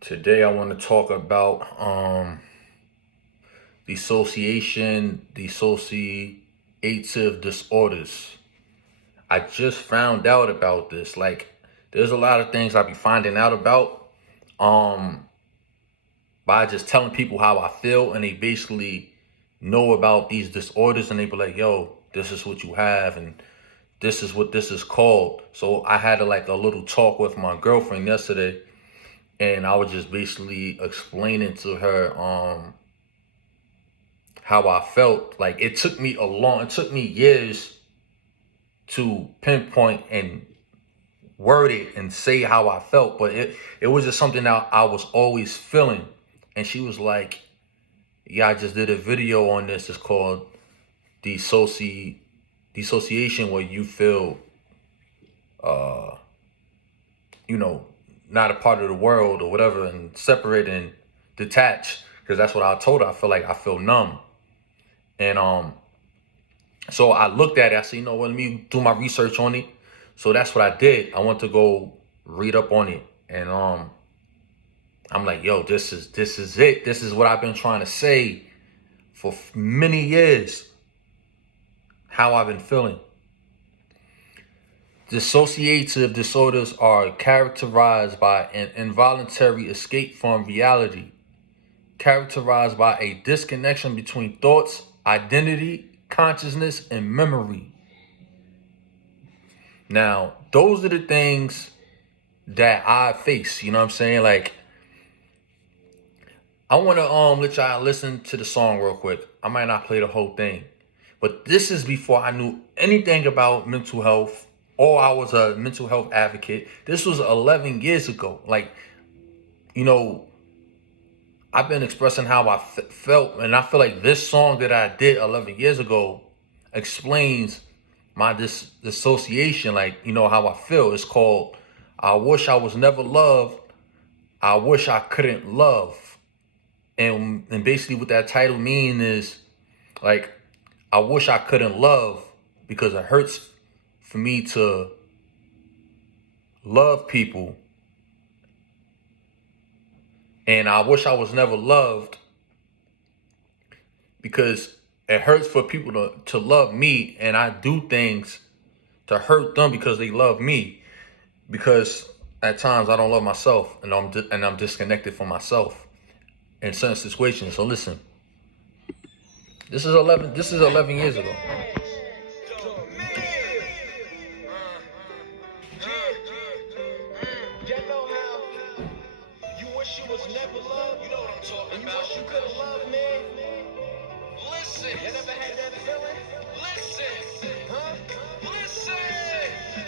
Today I want to talk about dissociation, dissociative disorders. I just found out about this. Like, there's a lot of things I be finding out about um by just telling people how I feel, and they basically know about these disorders, and they be like, yo, this is what you have, and this is what this is called. So I had a little talk with my girlfriend yesterday, and I was just basically explaining to her how I felt. Like, it took me years to pinpoint and word it and say how I felt, but it was just something that I was always feeling. And she was like, yeah, I just did a video on this. It's called dissociation, where you feel uh you know not a part of the world or whatever, and separate and detached, because that's what I told her. I feel like I feel numb. And so I looked at it. I said, you know what, let me do my research on it. So that's what I did. I went to go read up on it. And I'm like, yo, this is it. This is what I've been trying to say for many years. How I've been feeling. Dissociative disorders are characterized by an involuntary escape from reality, characterized by a disconnection between thoughts, identity, consciousness, and memory. Now, those are the things that I face, you know what I'm saying? Like, I want to let y'all listen to the song real quick. I might not play the whole thing, but this is before I knew anything about mental health, or I was a mental health advocate. This was 11 years ago. Like, you know, I've been expressing how I felt, and I feel like this song that I did 11 years ago explains my dissociation. Like, you know, how I feel. It's called I Wish I Was Never Loved, I Wish I Couldn't Love. And basically what that title means is, like, I wish I couldn't love, because it hurts for me to love people. And I wish I was never loved, because it hurts for people to love me, and I do things to hurt them because they love me. Because at times I don't love myself, and I'm disconnected from myself in certain situations. So listen, this is 11 years ago. You wish you was never loved. You know what I'm talking about. You wish you could have loved me. Listen. You never had that feeling? Listen. Huh? Listen.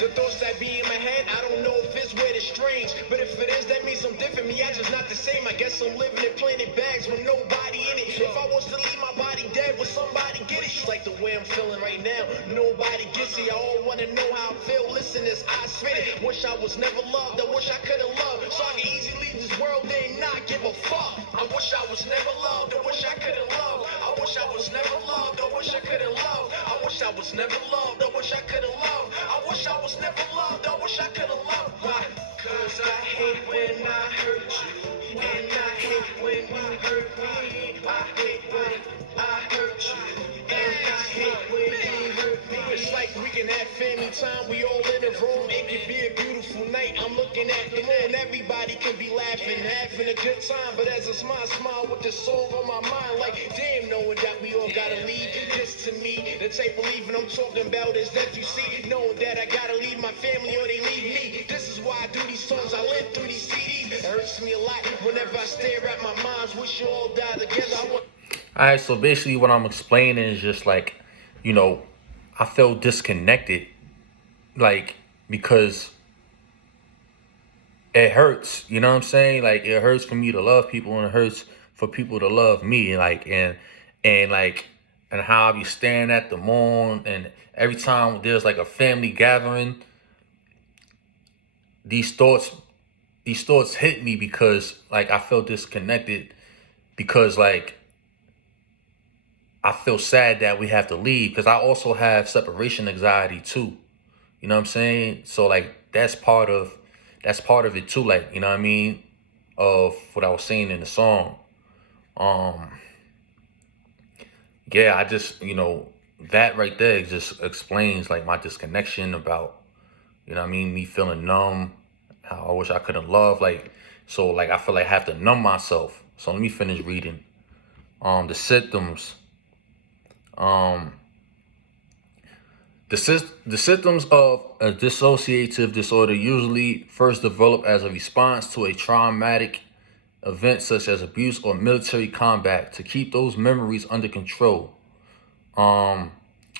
The thoughts that be in my head, I don't know if it's weird or strange. But if it is, that means I'm different. Me, I just not the same. I guess I'm living in planet bags with nobody in it. If I was to leave my body dead, would somebody get it? Just like the way I'm feeling right now. Nobody gets it. I all wanna know how I feel. Listen as I spit it. Wish I was never loved. I wish I could've loved. So I can easily leave this world and not give a fuck. I wish I was never loved. I wish I could've loved. I wish I was never loved. I wish I could've loved. I wish I was never loved. I wish I could've loved. I wish I was never loved. I wish I could've loved. Why? Cause I hate when I hurt you, and I hate when you hurt me. I hate when I hurt you, and I hate when you hurt me. It's like we can have family time, we all in a room. It could be a beautiful night. I'm looking at the moon. Everybody can be laughing, having a good time. But as I smile with this song on my mind, like damn, knowing that we all gotta leave. This to me, the type of leaving I'm talking about is that you see, knowing that I gotta leave my family or they leave me. This is why I do these songs. I live through these CDs. It hurts me a lot whenever I stare at my moms. Wish you all died together. All right, so basically what I'm explaining is just like, you know, I felt disconnected, like, because it hurts, you know what I'm saying? Like, it hurts for me to love people, and it hurts for people to love me. Like, and how I be staring at the moon, and every time there's like a family gathering, these thoughts hit me, because like I felt disconnected, because like I feel sad that we have to leave, because I also have separation anxiety too. You know what I'm saying? So like that's part of it too. Like, you know what I mean? of what I was saying in the song. Um, yeah, I just, that right there just explains like my disconnection about, what I mean, me feeling numb, how I wish I couldn't love, like, so like I feel like I have to numb myself. So let me finish reading. The symptoms. Um, the symptoms of a dissociative disorder usually first develop as a response to a traumatic event such as abuse or military combat to keep those memories under control. Um,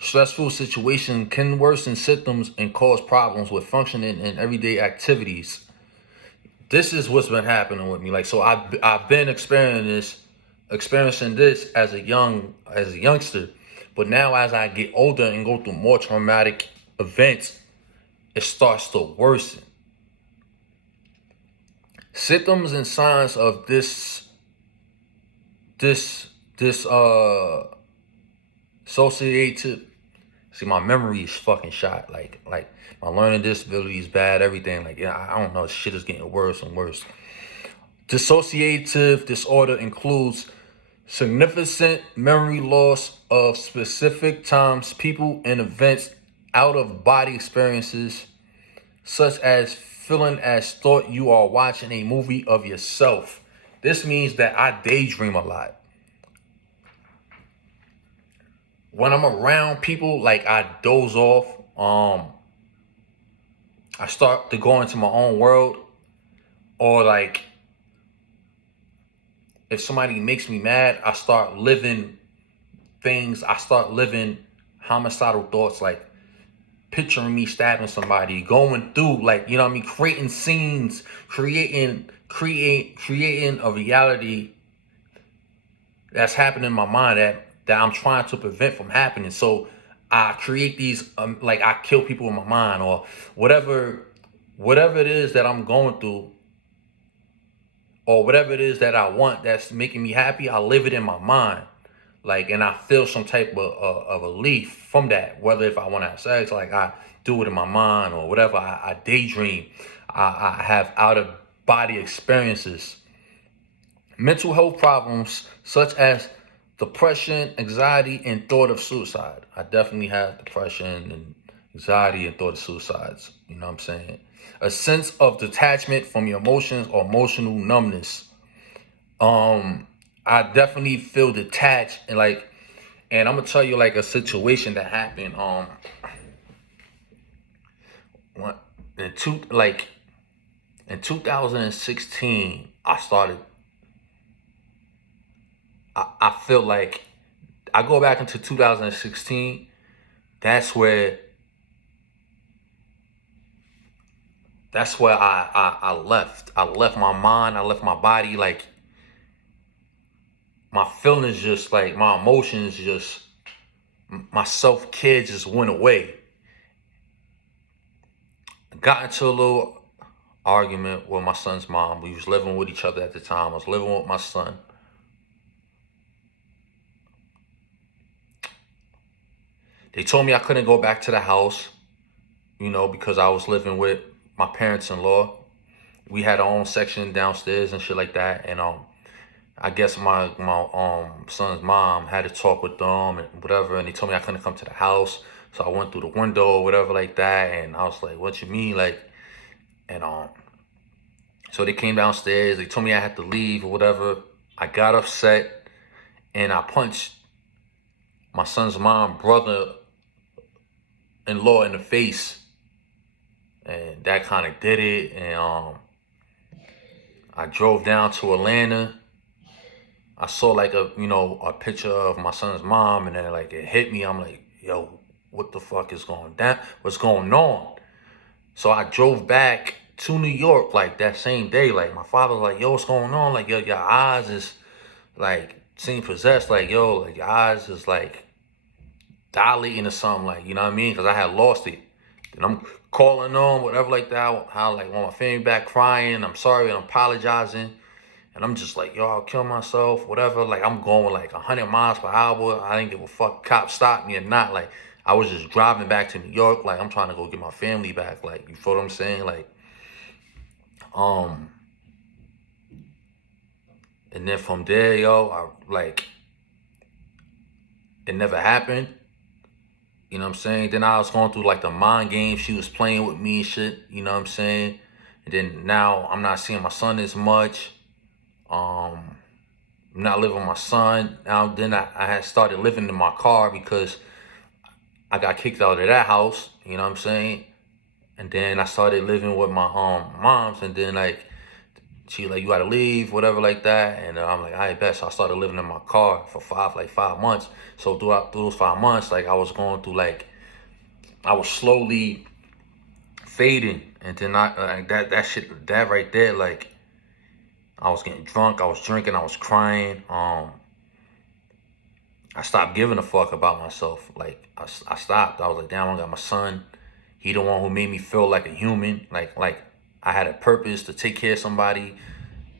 Stressful situation can worsen symptoms and cause problems with functioning in everyday activities. This is what's been happening with me. Like, so I've been experiencing this as a youngster, but now as I get older and go through more traumatic events, it starts to worsen. Symptoms and signs of this associated. See, my memory is fucking shot. Like my learning disability is bad. Everything. Like, yeah, I don't know. Shit is getting worse and worse. Dissociative disorder includes significant memory loss of specific times, people, and events, out of body experiences, such as feeling as thought you are watching a movie of yourself. This means that I daydream a lot. When I'm around people, like I doze off. I start to go into my own world, or like if somebody makes me mad, I start living things. I start living homicidal thoughts, like picturing me stabbing somebody, going through, like, you know what I mean, creating scenes, creating a reality that's happening in my mind that I'm trying to prevent from happening. So I create these like I kill people in my mind, or whatever it is that I'm going through, or whatever it is that I want that's making me happy. I live it in my mind, like, and I feel some type of relief from that. Whether if I want to have sex, like I do it in my mind, or whatever. I daydream. I have out of body experiences. Mental health problems such as depression, anxiety, and thought of suicide. I definitely have depression and anxiety and thought of suicides. You know what I'm saying? A sense of detachment from your emotions or emotional numbness. I definitely feel detached, and like, and I'm gonna tell you like a situation that happened. What in 2016, I feel like I go back into 2016. That's where I left. I left my mind. I left my body. Like my feelings, just like my emotions, just my self care just went away. Got into a little argument with my son's mom. We was living with each other at the time. I was living with my son. They told me I couldn't go back to the house, because I was living with my parents-in-law. We had our own section downstairs and shit like that. And I guess my son's mom had to talk with them and whatever, and they told me I couldn't come to the house. So I went through the window or whatever like that, and I was like, "What you mean?" Like, and so they came downstairs. They told me I had to leave or whatever. I got upset and I punched my son's brother-in-law in the face, and that kind of did it. And I drove down to Atlanta. I saw like a picture of my son's mom, and then like it hit me. I'm like, yo, what the fuck is going down? What's going on? So I drove back to New York like that same day. Like my father was like, yo, what's going on? Like, yo, your eyes is like seem possessed. Like, yo, like your eyes is like dilating or something. Like, you know what I mean? Because I had lost it. Then I'm calling on whatever like that. How like want my family back, crying. I'm sorry. I'm apologizing. And I'm just like, yo, I'll kill myself, whatever. Like, I'm going like 100 miles per hour. I didn't give a fuck. Cops stopped me or not. Like, I was just driving back to New York. Like, I'm trying to go get my family back. Like, you feel what I'm saying? Like, And then from there, yo, it never happened. You know what I'm saying? Then I was going through like the mind game she was playing with me and shit. You know what I'm saying? And then now I'm not seeing my son as much. I'm not living with my son. Now then I had started living in my car because I got kicked out of that house. You know what I'm saying? And then I started living with my moms, and then like she like, you gotta leave, whatever like that. And I'm like, I bet. So I started living in my car for 5 months. So throughout those 5 months, like I was going through like, I was slowly fading. And then that shit, that right there, like I was getting drunk, I was drinking, I was crying. I stopped giving a fuck about myself. Like I stopped. I was like, damn, I got my son. He the one who made me feel like a human. Like I had a purpose to take care of somebody.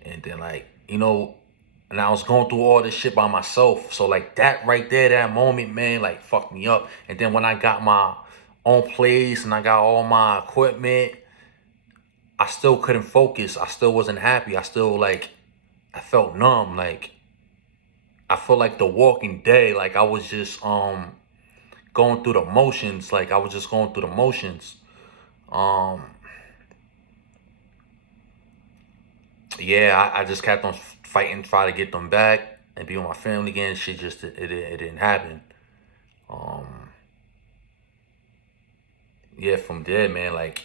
And then like, and I was going through all this shit by myself. So like that right there, that moment, man, like fucked me up. And then when I got my own place and I got all my equipment, I still couldn't focus. I still wasn't happy. I still like, I felt numb. Like I felt like The Walking Dead. Like I was just going through the motions. Like I was just going through the motions. Um yeah, I just kept on fighting, try to get them back and be with my family again. Shit just it didn't happen. Um yeah, from there, man, like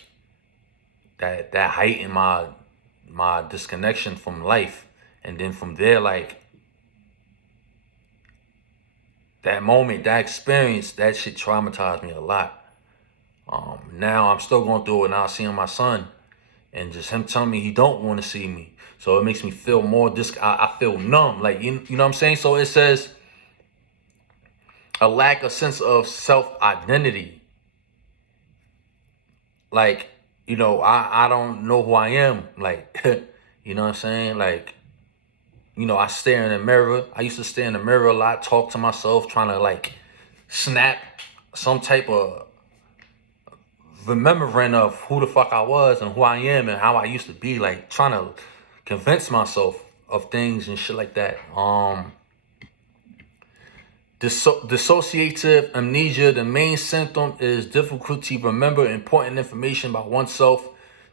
that heightened my disconnection from life. And then from there, like that moment, that experience, that shit traumatized me a lot. Now I'm still going through it now, seeing my son and just him telling me he don't want to see me. So it makes me feel more I feel numb. Like you know what I'm saying? So it says a lack of sense of self-identity. Like, I don't know who I am. Like, you know what I'm saying? Like, I stare in the mirror. I used to stare in the mirror a lot, talk to myself, trying to like snap some type of remembering of who the fuck I was and who I am and how I used to be, like trying to convince myself of things and shit like that. Dissociative amnesia, the main symptom is difficulty remember important information about oneself.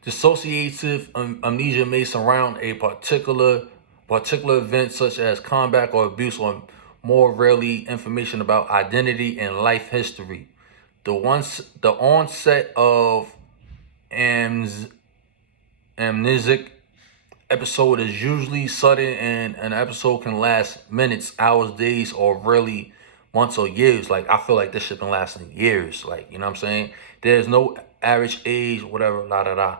Dissociative amnesia may surround a particular event such as combat or abuse, or more rarely information about identity and life history. The onset of amnesic episode is usually sudden, and an episode can last minutes, hours, days, or really months or years. Like I feel like this shit been lasting years. Like, you know what I'm saying? There's no average age, whatever, la da da.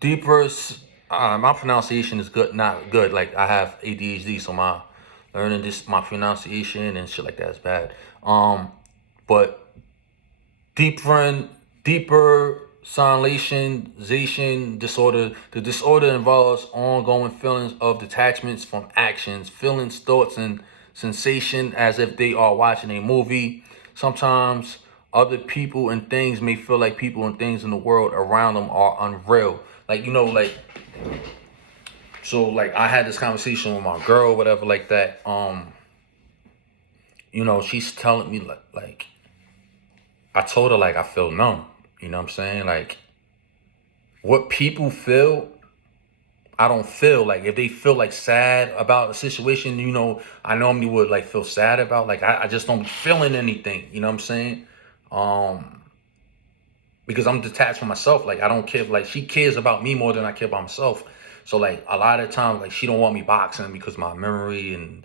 Deeper, my pronunciation is good, not good. Like I have ADHD, so my pronunciation and shit like that is bad. But deeper silencing disorder. The disorder involves ongoing feelings of detachments from actions, feelings, thoughts, and sensation as if they are watching a movie. Sometimes other people and things may feel like people and things in the world around them are unreal. Like, so like I had this conversation with my girl, whatever, like that. She's telling me like I told her like I feel numb. You know what I'm saying? Like what people feel, I don't feel. Like if they feel like sad about a situation, I normally would like feel sad about. Like I just don't be feeling anything. You know what I'm saying? Because I'm detached from myself. Like I don't care. Like she cares about me more than I care about myself. So like a lot of times, like she don't want me boxing because of my memory and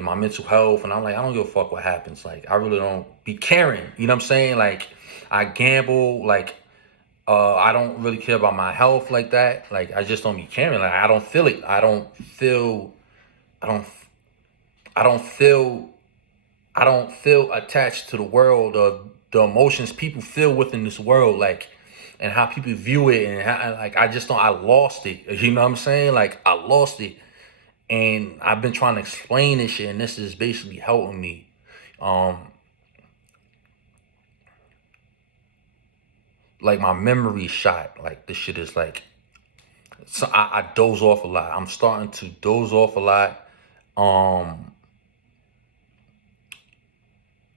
my mental health. And I'm like, I don't give a fuck what happens. Like I really don't be caring. You know what I'm saying? Like I gamble. Like I don't really care about my health like that. Like I just don't be caring. Like I don't feel it. I don't I don't feel I don't feel attached to the world or the emotions people feel within this world, like, and how people view it, and how, like I just don't. I lost it. You know what I'm saying? Like I lost it, and I've been trying to explain this shit, and this is basically helping me. Like my memory shot. Like this shit is like So I doze off a lot. I'm starting to doze off a lot. Um,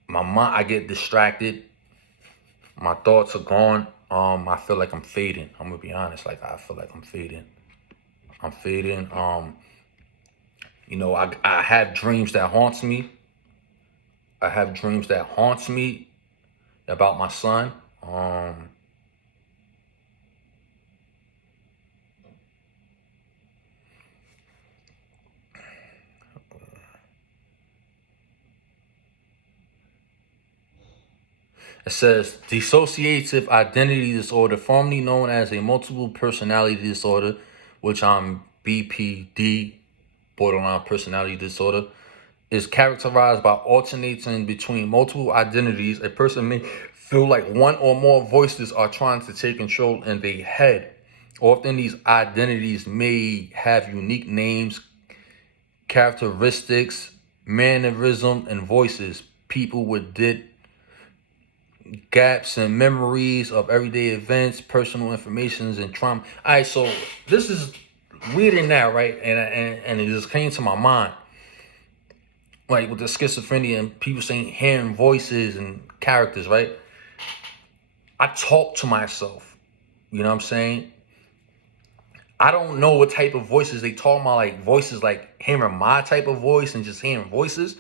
my mind, I get distracted. My thoughts are gone. I feel like I'm fading. I'm gonna be honest. Like I feel like I'm fading. I'm fading. I have dreams that haunts me. I have dreams that haunts me about my son. Um, it says dissociative identity disorder, formerly known as a multiple personality disorder, which I'm BPD, borderline personality disorder, is characterized by alternating between multiple identities. A person may feel like one or more voices are trying to take control in their head. Often these identities may have unique names, characteristics, mannerism, and voices. People with gaps and memories of everyday events, personal informations, and trauma. All right, so this is weird in that, right? And it just came to my mind, like with the schizophrenia and people saying hearing voices and characters, right? I talk to myself. You know what I'm saying? I don't know what type of voices they talk about, like voices like hearing my type of voice and just hearing voices.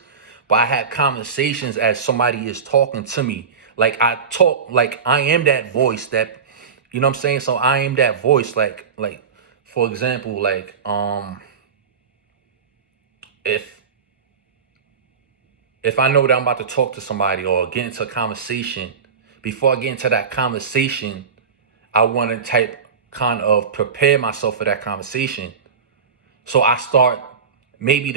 But I had conversations as somebody is talking to me. Like I talk like I am that voice that, you know what I'm saying? So I am that voice, like for example, like if if I know that I'm about to talk to somebody or get into a conversation, before I get into that conversation, I want to type kind of prepare myself for that conversation. So I start maybe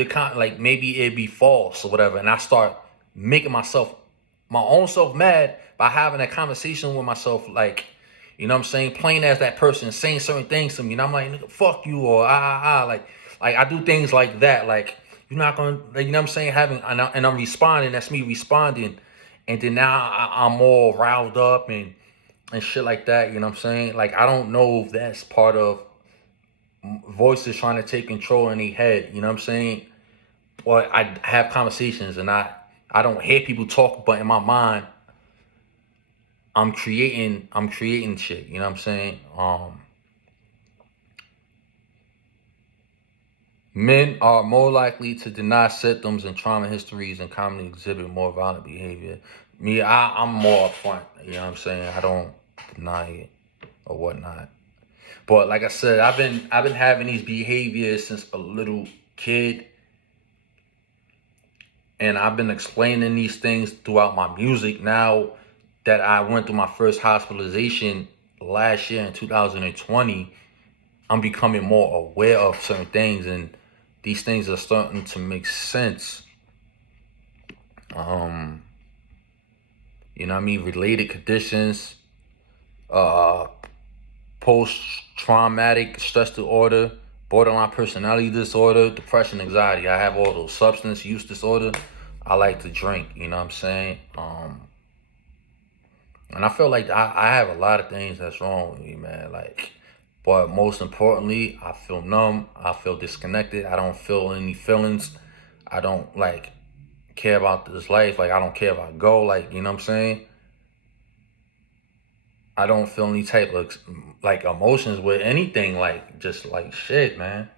maybe it be false or whatever, and I start making my own self mad by having a conversation with myself, like, you know what I'm saying, playing as that person, saying certain things to me, and I'm like, nigga, fuck you, or like I do things like that, like you're not gonna, like, you know what I'm saying, and I'm responding. That's me responding, and then now I'm all riled up and shit like that. You know what I'm saying? Like I don't know if that's part of voices trying to take control in their head, you know what I'm saying? But I have conversations and I don't hear people talk, but in my mind, I'm creating shit, you know what I'm saying? Men are more likely to deny symptoms and trauma histories and commonly exhibit more violent behavior. Me, I'm more upfront, you know what I'm saying? I don't deny it or whatnot. But like I said, I've been having these behaviors since a little kid, and I've been explaining these things throughout my music. Now that I went through my first hospitalization last year in 2020, I'm becoming more aware of certain things, and these things are starting to make sense. Um, you know what I mean? Related conditions, uh, post-traumatic stress disorder, borderline personality disorder, depression, anxiety. I have all those. Substance use disorder. I like to drink, you know what I'm saying? And I feel like I have a lot of things that's wrong with me, man. Like, but most importantly, I feel numb. I feel disconnected. I don't feel any feelings. I don't like care about this life. Like, I don't care if I go. Like, you know what I'm saying? I don't feel any type of like emotions with anything. Like, just like shit, man.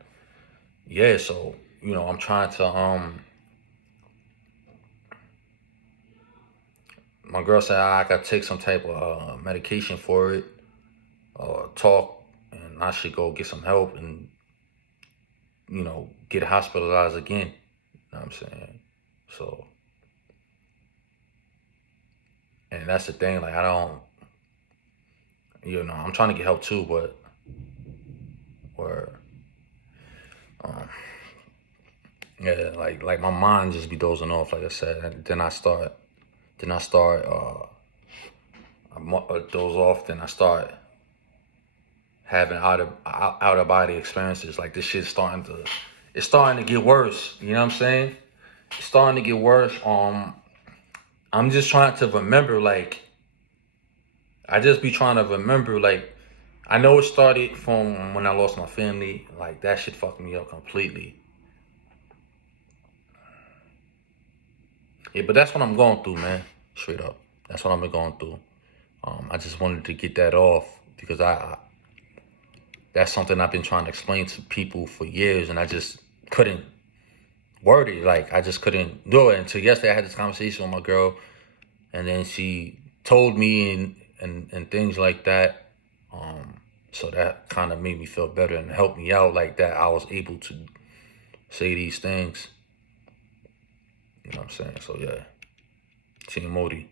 Yeah. So I'm trying to My girl said I gotta take some type of medication for it, talk, and I should go get some help and get hospitalized again. You know what I'm saying? So, and that's the thing. Like, I don't, I'm trying to get help too, but or yeah, like my mind just be dozing off. Like I said, and then I start I doze off. Then I start having out of body experiences. Like this shit's it's starting to get worse. You know what I'm saying? It's starting to get worse. I'm just trying to remember, like, I just be trying to remember, like, I know it started from when I lost my family. Like, that shit fucked me up completely. Yeah, but that's what I'm going through, man. Straight up. That's what I've been going through. I just wanted to get that off because that's something I've been trying to explain to people for years, and I just couldn't word it. Like, I just couldn't do it until yesterday. I had this conversation with my girl, and then she told me and things like that. So that kind of made me feel better and helped me out, like that I was able to say these things. You know what I'm saying? So yeah, Team Moody.